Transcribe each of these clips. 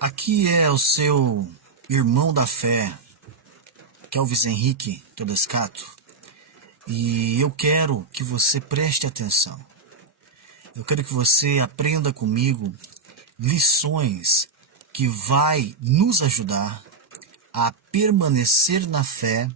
Aqui é o seu irmão da fé, Kelvis Henrique Todescato, e eu quero que você preste atenção. Eu quero que você aprenda comigo lições que vai nos ajudar a permanecer na fé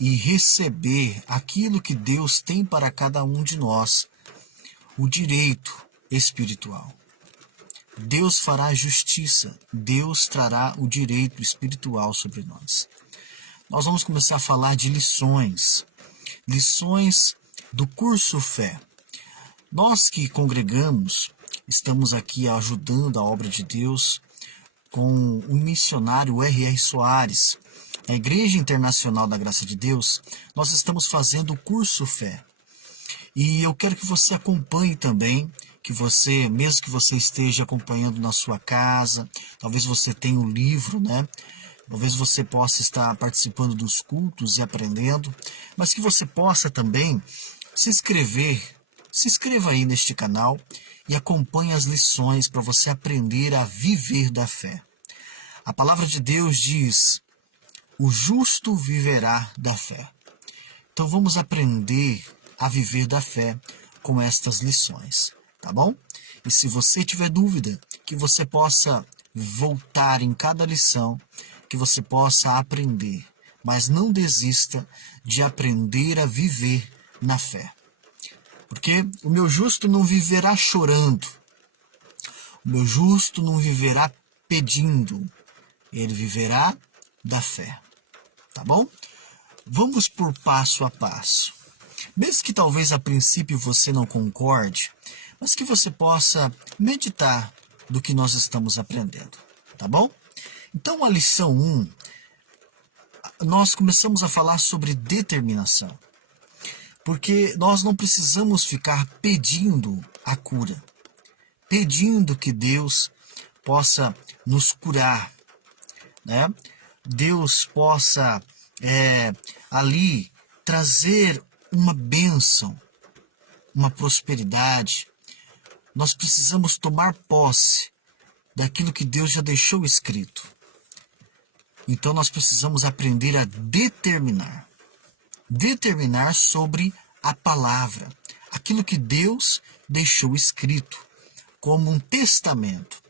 e receber aquilo que Deus tem para cada um de nós, o direito espiritual. Deus fará justiça, Deus trará o direito espiritual sobre nós. Nós vamos começar a falar de lições do curso Fé. Nós que congregamos, estamos aqui ajudando a obra de Deus com o missionário R.R. Soares. A Igreja Internacional da Graça de Deus, nós estamos fazendo o curso Fé. E eu quero que você acompanhe também, mesmo que você esteja acompanhando na sua casa, talvez você tenha um livro, né? Talvez você possa estar participando dos cultos e aprendendo, mas que você possa também se inscreva aí neste canal e acompanhe as lições para você aprender a viver da fé. A palavra de Deus diz: o justo viverá da fé. Então vamos aprender a viver da fé com estas lições, tá bom? E se você tiver dúvida, que você possa voltar em cada lição, que você possa aprender, mas não desista de aprender a viver na fé. Porque o meu justo não viverá chorando, o meu justo não viverá pedindo, ele viverá da fé, tá bom? Vamos por passo a passo. Mesmo que talvez a princípio você não concorde, mas que você possa meditar do que nós estamos aprendendo, tá bom? Então, a lição 1, nós começamos a falar sobre determinação. Porque nós não precisamos ficar pedindo a cura, pedindo que Deus possa nos curar, né? Deus possa ali trazer uma bênção, uma prosperidade. Nós precisamos tomar posse daquilo que Deus já deixou escrito. Então nós precisamos aprender a determinar sobre a palavra, aquilo que Deus deixou escrito, como um testamento.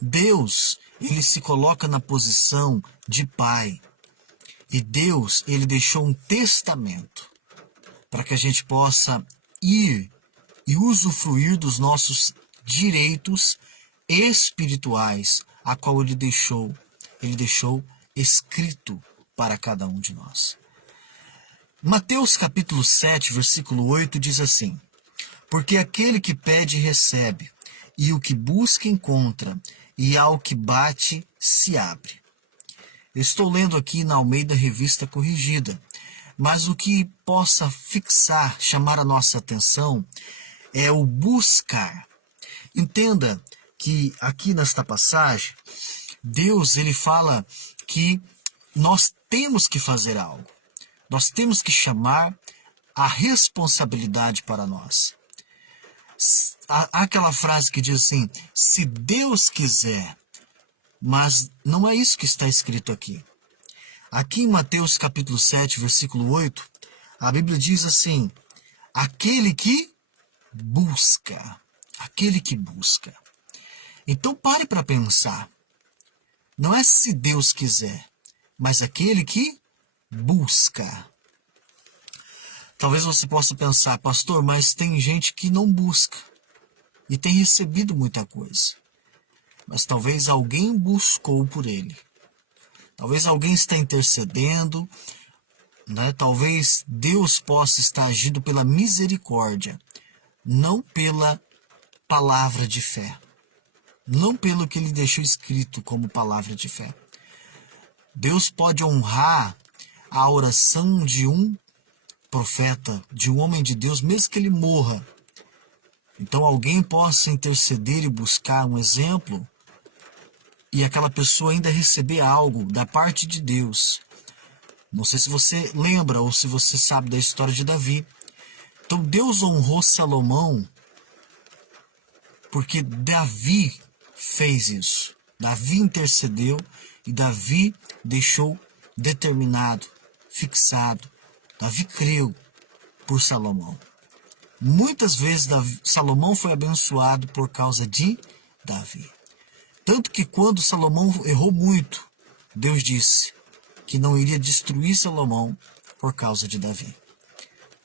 Deus, ele se coloca na posição de pai, e Deus, ele deixou um testamento para que a gente possa ir e usufruir dos nossos direitos espirituais, a qual ele deixou escrito para cada um de nós. Mateus capítulo 7, versículo 8 diz assim: porque aquele que pede recebe, e o que busca encontra, e ao que bate se abre. Eu estou lendo aqui na Almeida Revista Corrigida, mas o que possa chamar a nossa atenção é o buscar. Entenda que aqui nesta passagem, Deus ele fala que nós temos que fazer algo. Nós temos que chamar a responsabilidade para nós. Há aquela frase que diz assim: se Deus quiser, mas não é isso que está escrito aqui. Aqui em Mateus capítulo 7, versículo 8, a Bíblia diz assim: aquele que busca. Aquele que busca. Então pare para pensar. Não é se Deus quiser, mas aquele que busca. Talvez você possa pensar: pastor, mas tem gente que não busca e tem recebido muita coisa. Mas talvez alguém buscou por ele. Talvez alguém está intercedendo, né? Talvez Deus possa estar agindo pela misericórdia, não pela palavra de fé. Não pelo que ele deixou escrito como palavra de fé. Deus pode honrar a oração de um profeta, de um homem de Deus, mesmo que ele morra. Então alguém possa interceder e buscar um exemplo, e aquela pessoa ainda receber algo da parte de Deus. Não sei se você lembra ou se você sabe da história de Davi. Então Deus honrou Salomão porque Davi fez isso. Davi intercedeu e Davi deixou determinado, fixado. Davi creu por Salomão. Muitas vezes Salomão foi abençoado por causa de Davi. Tanto que quando Salomão errou muito, Deus disse que não iria destruir Salomão por causa de Davi.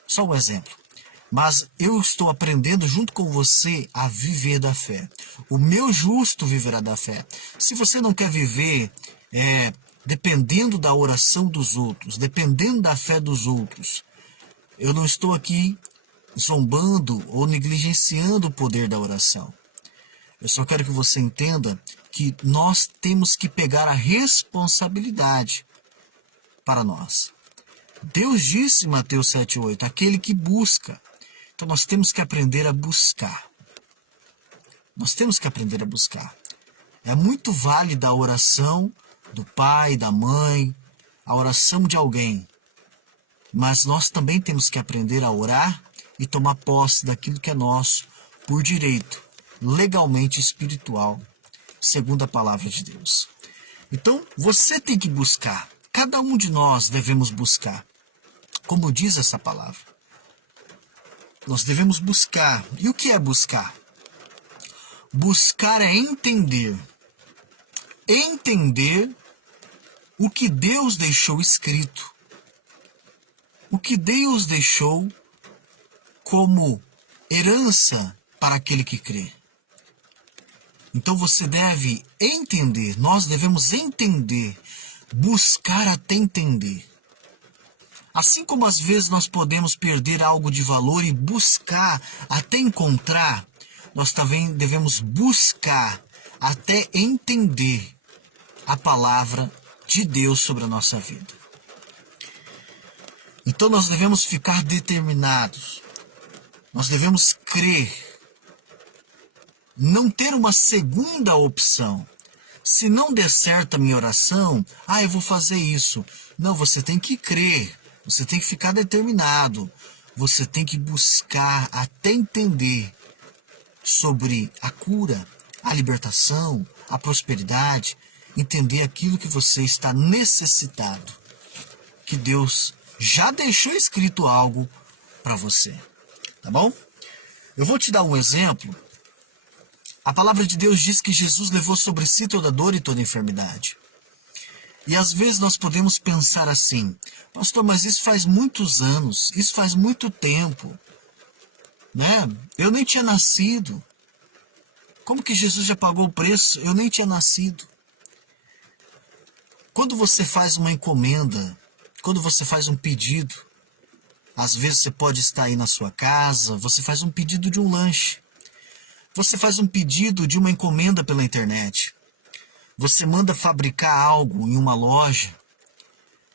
Só um exemplo. Mas eu estou aprendendo junto com você a viver da fé. O meu justo viverá da fé. Se você não quer viver dependendo da oração dos outros, dependendo da fé dos outros, eu não estou aqui zombando ou negligenciando o poder da oração. Eu só quero que você entenda que nós temos que pegar a responsabilidade para nós. Deus disse em Mateus 7,8, aquele que busca. Então nós temos que aprender a buscar. Nós temos que aprender a buscar. É muito válida a oração do pai, da mãe, a oração de alguém. Mas nós também temos que aprender a orar e tomar posse daquilo que é nosso por direito, legalmente espiritual, segundo a palavra de Deus. Então, você tem que buscar. Cada um de nós devemos buscar. Como diz essa palavra. Nós devemos buscar. E o que é buscar? Buscar é entender. Entender o que Deus deixou escrito. O que Deus deixou como herança para aquele que crê. Então você deve entender, nós devemos entender, buscar até entender. Assim como às vezes nós podemos perder algo de valor e buscar até encontrar, nós também devemos buscar até entender a palavra de Deus sobre a nossa vida. Então nós devemos ficar determinados, nós devemos crer, não ter uma segunda opção. Se não der certo a minha oração, eu vou fazer isso. Não, você tem que crer. Você tem que ficar determinado. Você tem que buscar até entender sobre a cura, a libertação, a prosperidade. Entender aquilo que você está necessitado. Que Deus já deixou escrito algo para você. Tá bom? Eu vou te dar um exemplo. A palavra de Deus diz que Jesus levou sobre si toda dor e toda enfermidade. E às vezes nós podemos pensar assim, pastor, mas isso faz muitos anos, isso faz muito tempo, né? Eu nem tinha nascido. Como que Jesus já pagou o preço? Eu nem tinha nascido. Quando você faz uma encomenda, quando você faz um pedido, às vezes você pode estar aí na sua casa, você faz um pedido de um lanche. Você faz um pedido de uma encomenda pela internet. Você manda fabricar algo em uma loja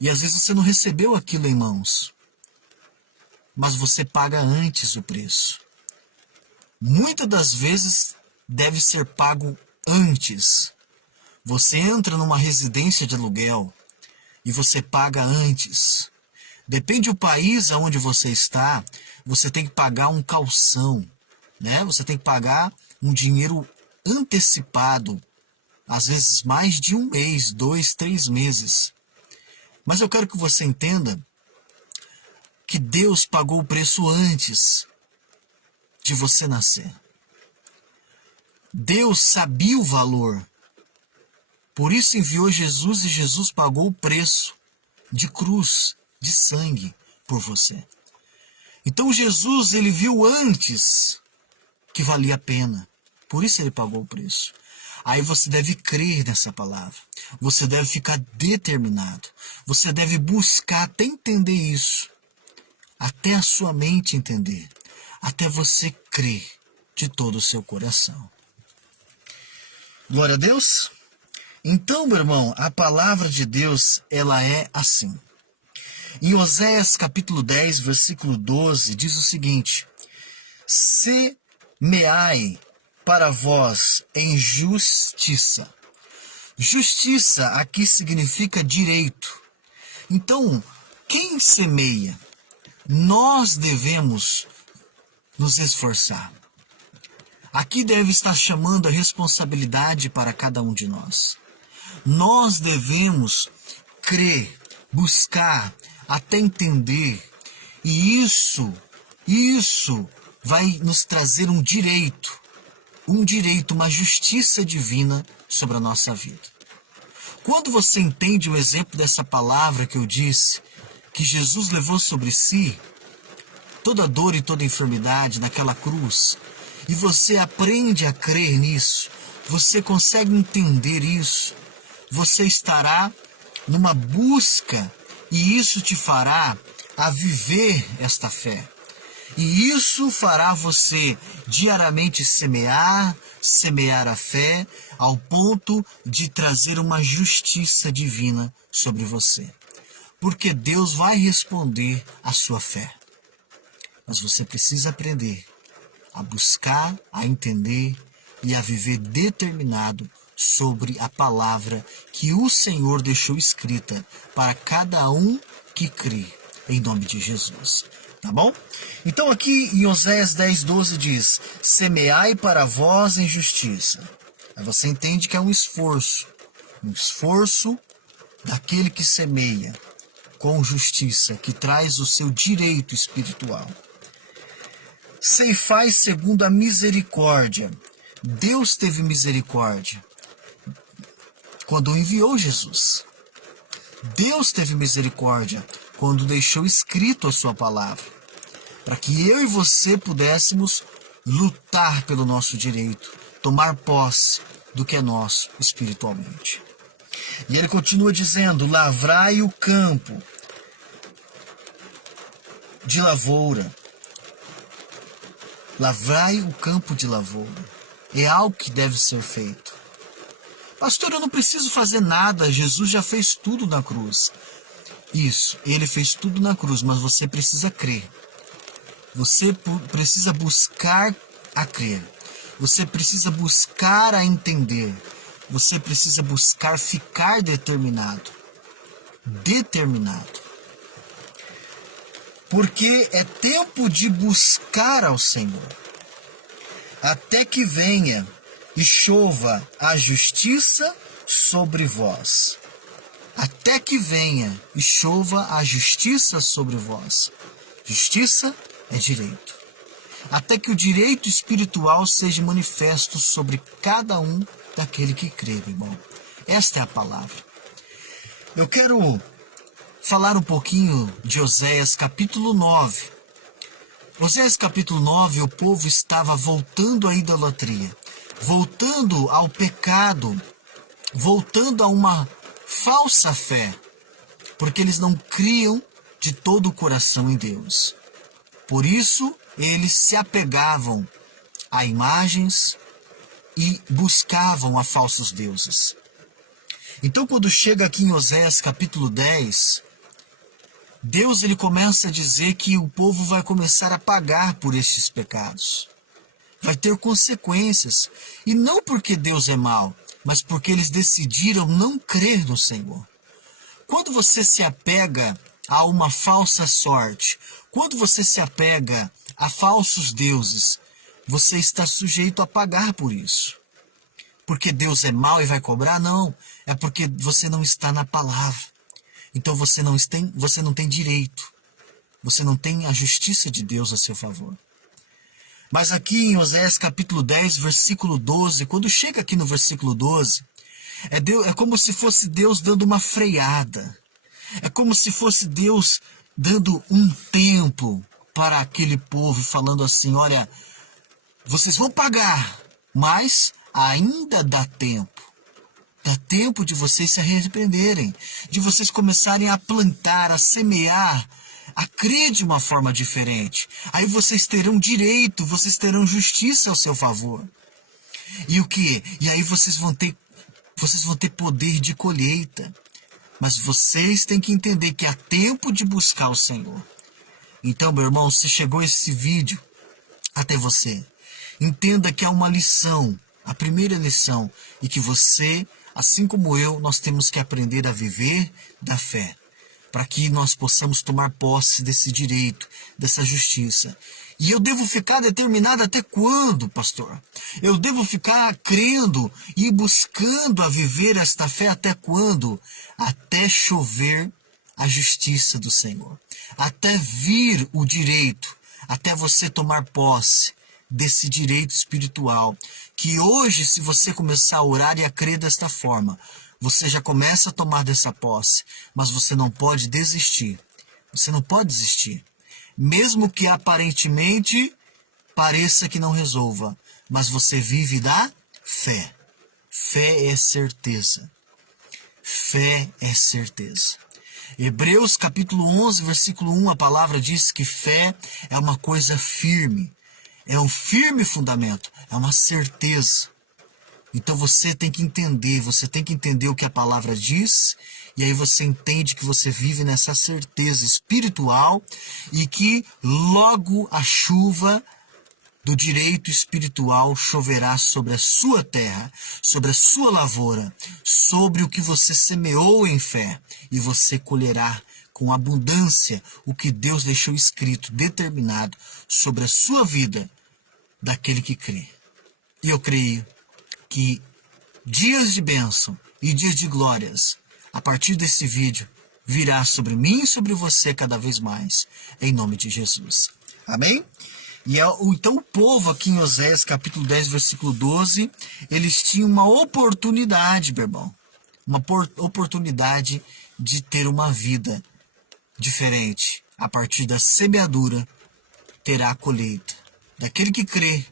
e às vezes você não recebeu aquilo em mãos. Mas você paga antes o preço. Muitas das vezes deve ser pago antes. Você entra numa residência de aluguel e você paga antes. Depende do país aonde você está, você tem que pagar um calção. Né? Você tem que pagar um dinheiro antecipado, às vezes mais de 1 mês, 2, 3 meses. Mas eu quero que você entenda que Deus pagou o preço antes de você nascer. Deus sabia o valor. Por isso enviou Jesus e Jesus pagou o preço de cruz, de sangue por você. Então Jesus, ele viu antes que valia a pena. Por isso ele pagou o preço. Aí você deve crer nessa palavra. Você deve ficar determinado. Você deve buscar até entender isso. Até a sua mente entender. Até você crer de todo o seu coração. Glória a Deus. Então, meu irmão, a palavra de Deus, ela é assim. Em Oséias capítulo 10, versículo 12, diz o seguinte: semeai para vós em justiça. Justiça aqui significa direito. Então, quem semeia? Nós devemos nos esforçar. Aqui deve estar chamando a responsabilidade para cada um de nós. Nós devemos crer, buscar, até entender. E isso vai nos trazer um direito, uma justiça divina sobre a nossa vida. Quando você entende o exemplo dessa palavra que eu disse, que Jesus levou sobre si toda dor e toda enfermidade naquela cruz, e você aprende a crer nisso, você consegue entender isso, você estará numa busca e isso te fará a viver esta fé. E isso fará você diariamente semear a fé ao ponto de trazer uma justiça divina sobre você. Porque Deus vai responder à sua fé. Mas você precisa aprender a buscar, a entender e a viver determinado sobre a palavra que o Senhor deixou escrita para cada um que crê, em nome de Jesus. Tá bom? Então aqui em Oséias 10:12 diz: semeai para vós em justiça. Aí você entende que é um esforço daquele que semeia com justiça, que traz o seu direito espiritual. Ceifai segundo a misericórdia. Deus teve misericórdia quando enviou Jesus. Deus teve misericórdia quando deixou escrito a sua palavra, para que eu e você pudéssemos lutar pelo nosso direito, tomar posse do que é nosso espiritualmente. E ele continua dizendo: lavrai o campo de lavoura. Lavrai o campo de lavoura. É algo que deve ser feito. Pastor, eu não preciso fazer nada, Jesus já fez tudo na cruz. Isso, ele fez tudo na cruz, mas você precisa crer. Você precisa buscar a crer. Você precisa buscar a entender. Você precisa buscar ficar determinado. Determinado. Porque é tempo de buscar ao Senhor, até que venha e chova a justiça sobre vós. Até que venha e chova a justiça sobre vós. Justiça é direito. Até que o direito espiritual seja manifesto sobre cada um daquele que crê, meu irmão. Esta é a palavra. Eu quero falar um pouquinho de Oséias capítulo 9. Oséias capítulo 9, o povo estava voltando à idolatria, voltando ao pecado, voltando a uma falsa fé, porque eles não criam de todo o coração em Deus. Por isso, eles se apegavam a imagens e buscavam a falsos deuses. Então, quando chega aqui em Oséias capítulo 10, Deus ele começa a dizer que o povo vai começar a pagar por estes pecados. Vai ter consequências. E não porque Deus é mau, mas porque eles decidiram não crer no Senhor. Quando você se apega a uma falsa sorte, quando você se apega a falsos deuses, você está sujeito a pagar por isso. Porque Deus é mau e vai cobrar? Não. É porque você não está na palavra. Então você não tem direito. Você não tem a justiça de Deus a seu favor. Mas aqui em Oséias capítulo 10, versículo 12, quando chega aqui no versículo 12, é como se fosse Deus dando uma freada. É como se fosse Deus dando um tempo para aquele povo, falando assim: olha, vocês vão pagar, mas ainda dá tempo. Dá tempo de vocês se arrependerem, de vocês começarem a plantar, a semear, a crer de uma forma diferente. Aí vocês terão direito, vocês terão justiça ao seu favor. E o quê? E aí vocês vão ter poder de colheita. Mas vocês têm que entender que há tempo de buscar o Senhor. Então, meu irmão, se chegou esse vídeo até você, entenda que há uma lição, a primeira lição, e que você, assim como eu, nós temos que aprender a viver da fé, para que nós possamos tomar posse desse direito, dessa justiça. E eu devo ficar determinado até quando, pastor? Eu devo ficar crendo e buscando a viver esta fé até quando? Até chover a justiça do Senhor. Até vir o direito, até você tomar posse desse direito espiritual. Que hoje, se você começar a orar e a crer desta forma, você já começa a tomar dessa posse, mas você não pode desistir. Você não pode desistir. Mesmo que aparentemente pareça que não resolva, mas você vive da fé. Fé é certeza. Fé é certeza. Hebreus capítulo 11, versículo 1, a palavra diz que fé é uma coisa firme. É um firme fundamento, é uma certeza. Então você tem que entender o que a palavra diz, e aí você entende que você vive nessa certeza espiritual e que logo a chuva do direito espiritual choverá sobre a sua terra, sobre a sua lavoura, sobre o que você semeou em fé, e você colherá com abundância o que Deus deixou escrito, determinado sobre a sua vida, daquele que crê. E eu creio que dias de bênção e dias de glórias, a partir desse vídeo, virá sobre mim e sobre você cada vez mais, em nome de Jesus. Amém? E então o povo aqui em Oséias capítulo 10, versículo 12, eles tinham uma oportunidade, meu irmão, uma oportunidade de ter uma vida diferente. A partir da semeadura, terá a colheita. Daquele que crê.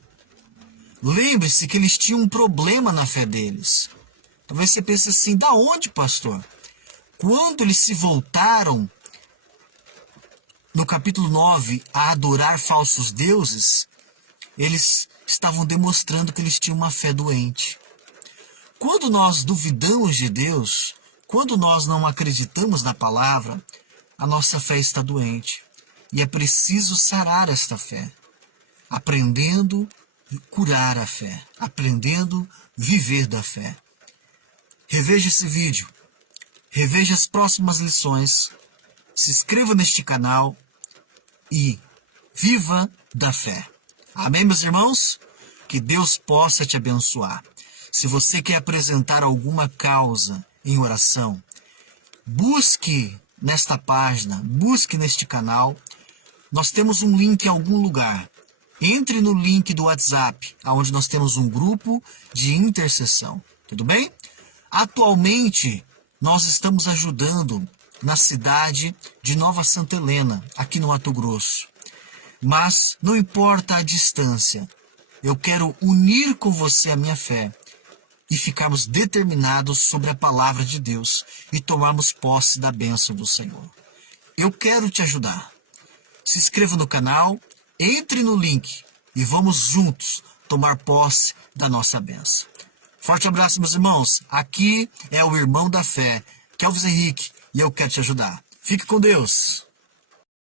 Lembre-se que eles tinham um problema na fé deles. Talvez você pense assim, da onde, pastor? Quando eles se voltaram, no capítulo 9, a adorar falsos deuses, eles estavam demonstrando que eles tinham uma fé doente. Quando nós duvidamos de Deus, quando nós não acreditamos na palavra, a nossa fé está doente. E é preciso sarar esta fé, aprendendo a curar a fé, aprendendo a viver da fé. Reveja esse vídeo, reveja as próximas lições, se inscreva neste canal e viva da fé. Amém, meus irmãos? Que Deus possa te abençoar. Se você quer apresentar alguma causa em oração, busque nesta página, busque neste canal. Nós temos um link em algum lugar. Entre no link do WhatsApp, onde nós temos um grupo de intercessão. Tudo bem? Atualmente, nós estamos ajudando na cidade de Nova Santa Helena, aqui no Mato Grosso. Mas não importa a distância, eu quero unir com você a minha fé e ficarmos determinados sobre a palavra de Deus e tomarmos posse da bênção do Senhor. Eu quero te ajudar. Se inscreva no canal, entre no link e vamos juntos tomar posse da nossa bênção. Forte abraço, meus irmãos. Aqui é o Irmão da Fé, Kelvis Henrique, e eu quero te ajudar. Fique com Deus.